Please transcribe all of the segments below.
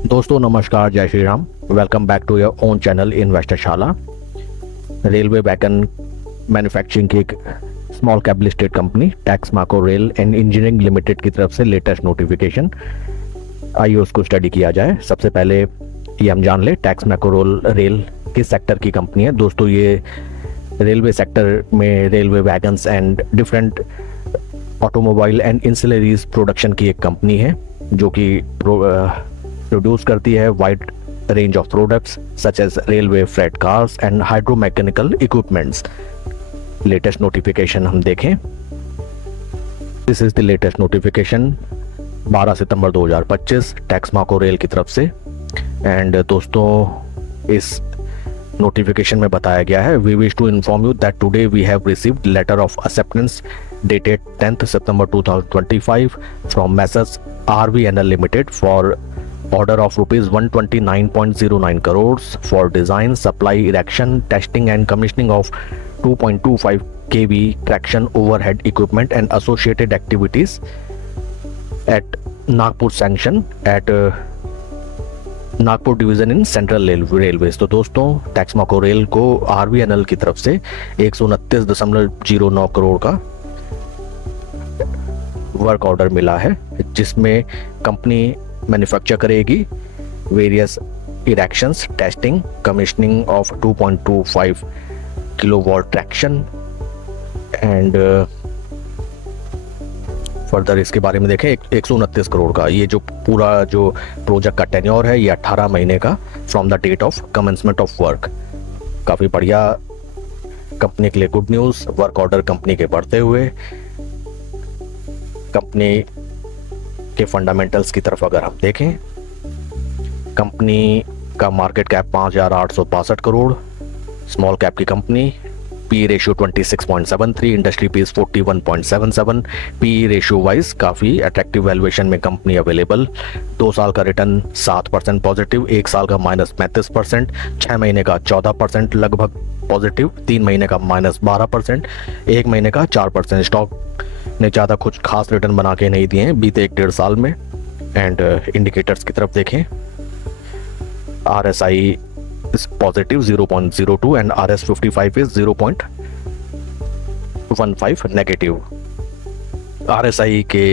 दोस्तों नमस्कार, जय Shri Ram. Welcome back to your own channel investor Shala. Railway wagon manufacturing की एक small cap listed company Texmaco rail and engineering limited की तरफ से लेटेस्ट नोटिफिकेशन, आइए उसको स्टडी किया जाए। सबसे पहले ये हम जान ले टैक्समाको रेल किस सेक्टर की कंपनी है। दोस्तों ये रेलवे सेक्टर में railway wagons and different automobile and ancillaries production की एक कंपनी है जो कि प्रोड्यूस करती है wide range of products such as railway freight cars and hydromechanical equipments. Latest notification हम देखें, this is the latest notification 12 सितंबर 2025 टैक्समाको रेल की तरफ से। एंड दोस्तों इस नोटिफिकेशन में बताया गया है, we wish to inform you that today we have received letter of acceptance dated 10th September 2025 from Messrs RVNL Limited for order of rupees 129.09 crores for design, supply, erection, testing and commissioning of 2.25 kV traction overhead equipment and associated activities at Nagpur sanction at Nagpur division in central railways. तो दोस्तों टैक्समाको rail को RVNL की तरफ से 129.09 करोड़ का work order मिला है, जिसमें कंपनी मैन्युफैक्चर करेगी various erections, testing, commissioning of 2.25 kilowatt traction and further इसके बारे में देखें 129 करोड़ का ये जो पूरा जो प्रोजेक्ट का टेन्योर है ये 18 महीने का from the date of commencement of work. काफ़ी बढ़िया कंपनी के लिए good news. Work order company के बढ़ते हुए, कंपनी के फंडामेंटल्स की तरफ अगर हम देखें, कंपनी का market cap 5,862 crore, small cap की company, P ratio 26.73, industry PEs 41.77, P ratio wise काफ़ी अट्रैक्टिव वैल्यूएशन में कंपनी अवेलेबल। 2 साल का रिटर्न 7% पॉजिटिव, 1 साल का -35%, 6 महीने का 14% लगभग पॉजिटिव, 3 महीने का -12%, 1 महीने का 4%। स्टॉक ने ज़्यादा कुछ खास रिटर्न बना के नहीं दिए हैं बीते 1-1.5 साल में। एंड इंडिकेटर्स की तरफ देखें, RSI is positive 0.02 and RS55 is 0.15 negative. RSI के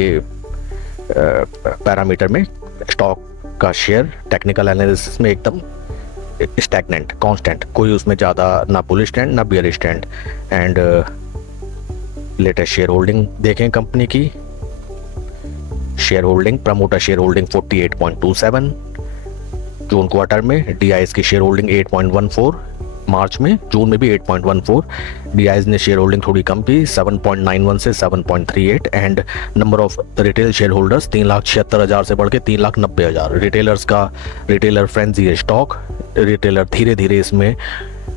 पैरामीटर में स्टॉक का शेयर टेक्निकल एनालिसिस में एकदम स्टैग्नेंट, कांस्टेंट, कोई उसमें ज़्यादा ना बुलिश ट्रेंड ना bearish trend. And latest share holding देखें कंपनी की, share holding, promoter share holding 48.27 जून क्वार्टर में, DIs की शेयर होल्डिंग 8.14 मार्च में, जून में भी 8.14। DIs ने शेयर होल्डिंग थोड़ी कम की 7.91 से 7.38। And number of retail share holders 3,76,000 से बढ़ के 3,90,000। रिटेलर्स का रिटेलर फ्रेंजी है स्टॉक, रिटेलर धीरे धीरे इसमें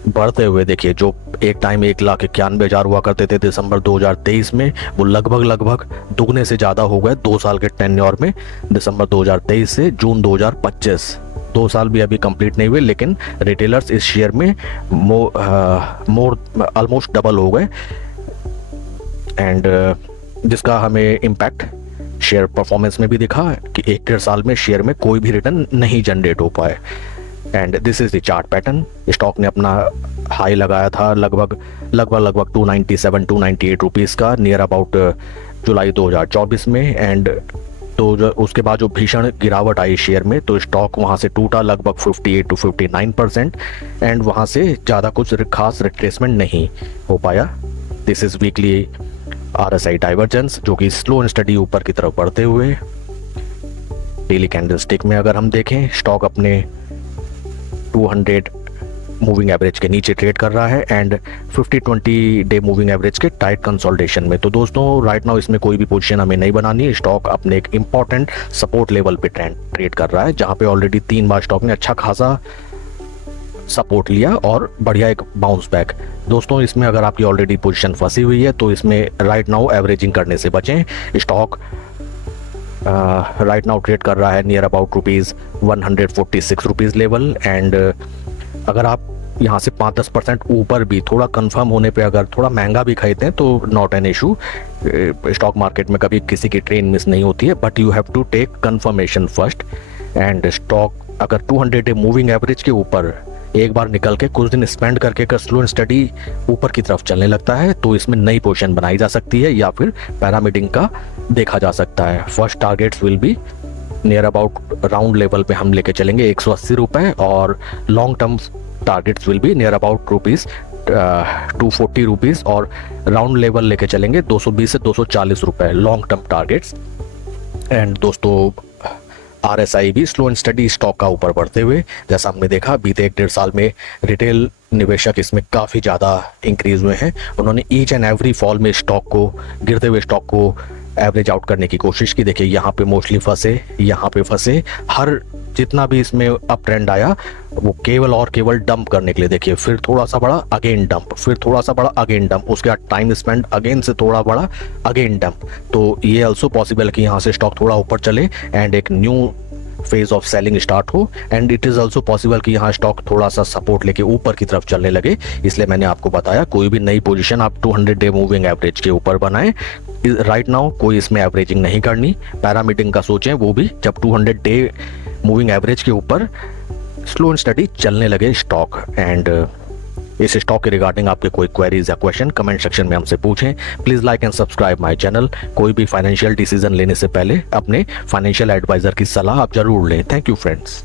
बढ़ते हुए देखिए, जो एक टाइम 1,91,000 हुआ करते थे दिसंबर 2023 में, वो लगभग दुगने से ज़्यादा हो गए 2 साल के टेन्योर में, दिसंबर 2023 से जून 2025। 2 साल भी अभी कंप्लीट नहीं हुए, लेकिन रिटेलर्स इस शेयर में ऑलमोस्ट डबल हो गए। एंड जिसका हमें इम्पैक्ट शेयर परफॉर्मेंस में भी दिखा कि 1-1.5 साल में शेयर में कोई भी रिटर्न नहीं जनरेट हो पाए। And this is the chart pattern. Stock ने अपना हाई लगाया था लगभग 297-298 रुपीज़ का नियर अबाउट जुलाई 2024 में। एंड तो उसके बाद जो भीषण गिरावट आई शेयर में, तो स्टॉक वहाँ से टूटा लगभग 58-59%। एंड वहाँ से ज़्यादा कुछ खास रिट्रेसमेंट नहीं हो पाया। This is weekly RSI divergence जो कि स्लो एंड स्टडी ऊपर की तरफ बढ़ते हुए। डेली कैंडलस्टिक में अगर हम देखें, स्टॉक अपने 200 मूविंग एवरेज के नीचे ट्रेड कर रहा है एंड 50-20 डे मूविंग एवरेज के टाइट कंसोलिडेशन में। तो दोस्तों राइट नाउ इसमें कोई भी पोजीशन हमें नहीं बनानी है। स्टॉक अपने एक इंपॉर्टेंट सपोर्ट लेवल पे ट्रेड कर रहा है, जहां पे ऑलरेडी 3 बार स्टॉक ने अच्छा खासा सपोर्ट लिया और बढ़िया एक बाउंस बैक। दोस्तों इसमें अगर आपकी ऑलरेडी पोजीशन फंसी हुई है तो इसमें राइट नाउ एवरेजिंग करने से बचें। स्टॉक राइट नाउ ट्रेड कर रहा है नियर अबाउट ₹146 लेवल। एंड अगर आप यहाँ से 5-10% ऊपर भी थोड़ा कंफर्म होने पे अगर थोड़ा महंगा भी खरीदते हैं तो not an issue. Stock market में कभी किसी की ट्रेन मिस नहीं होती है, but you have to take confirmation first and stock अगर 200 डे मूविंग एवरेज के ऊपर एक बार निकल के कुछ दिन स्पेंड करके अगर स्लो एंड स्टडी ऊपर की तरफ चलने लगता है तो इसमें नई पोजीशन बनाई जा सकती है या फिर पैरामीडिंग का देखा जा सकता है। First targets will be near about round level पे हम लेके चलेंगे 180 रुपए, और long term targets will be near about rupees 240 rupees, और राउंड लेवल लेके चलेंगे 220 से 240 रुपए लॉन्ग टर्म टारगेट्स। एंड दोस्तों RSI भी स्लो एंड स्टडी स्टॉक का ऊपर बढ़ते हुए, जैसा हमने देखा बीते 1-1.5 साल में रिटेल निवेशक इसमें काफ़ी ज़्यादा इंक्रीज हुए हैं। उन्होंने ईच एंड एवरी फॉल में स्टॉक को, गिरते हुए स्टॉक को एवरेज आउट करने की कोशिश की। देखिए यहाँ पे मोस्टली फंसे, यहाँ पे फंसे, हर जितना भी इसमें अप ट्रेंड आया वो केवल और केवल डंप करने के लिए। देखिए फिर थोड़ा सा बड़ा अगेन डंप, फिर थोड़ा सा बड़ा अगेन डंप, उसके बाद टाइम स्पेंड अगेन से थोड़ा बड़ा अगेन डंप। तो ये ऑल्सो पॉसिबल कि यहाँ से स्टॉक थोड़ा ऊपर चले एंड एक new phase of selling start हो, and it is also possible कि यहाँ स्टॉक थोड़ा सा सपोर्ट लेके ऊपर की तरफ चलने लगे। इसलिए मैंने आपको बताया कोई भी नई पोजीशन आप 200 डे मूविंग एवरेज के ऊपर बनाएं। राइट नाउ कोई इसमें एवरेजिंग नहीं करनी, पैरामीडिंग का सोचें, वो भी जब 200 डे मूविंग एवरेज के ऊपर स्लो एंड स्टडी चलने लगे स्टॉक। एंड इस स्टॉक के रिगार्डिंग आपके कोई क्वेरीज या क्वेश्चन कमेंट सेक्शन में हमसे पूछें। Please like and subscribe my channel. कोई भी फाइनेंशियल डिसीजन लेने से पहले अपने फाइनेंशियल एडवाइजर की सलाह आप जरूर लें। Thank you friends.